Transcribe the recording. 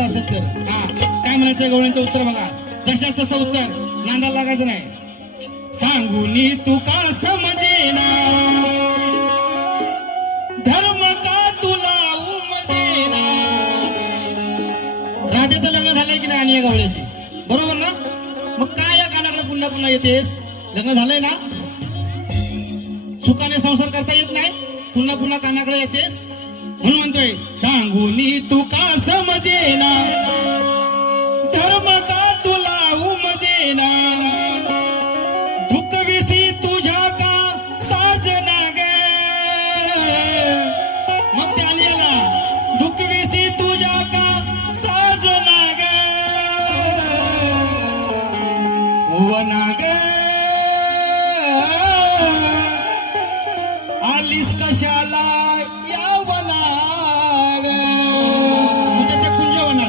असेल तर काय म्हणायचं गवळींचं उत्तर बघा. जशाच तसं उत्तर, नांदाला लागायचं नाही. सांगूनी तू का समजेना धर्म का तुला उमजेना. राधेचं लग्न झालंय की नाही आणि गवळ्याशी, बरोबर ना? मग काय या कानाकडे पुन्हा पुन्हा येतेस? लग्न झालंय ना, सुखाने संसार करता येत नाही, पुन्हा पुन्हा कानाकडे येतेस. म्हणून म्हणतोय सांगूनी तू का समजेना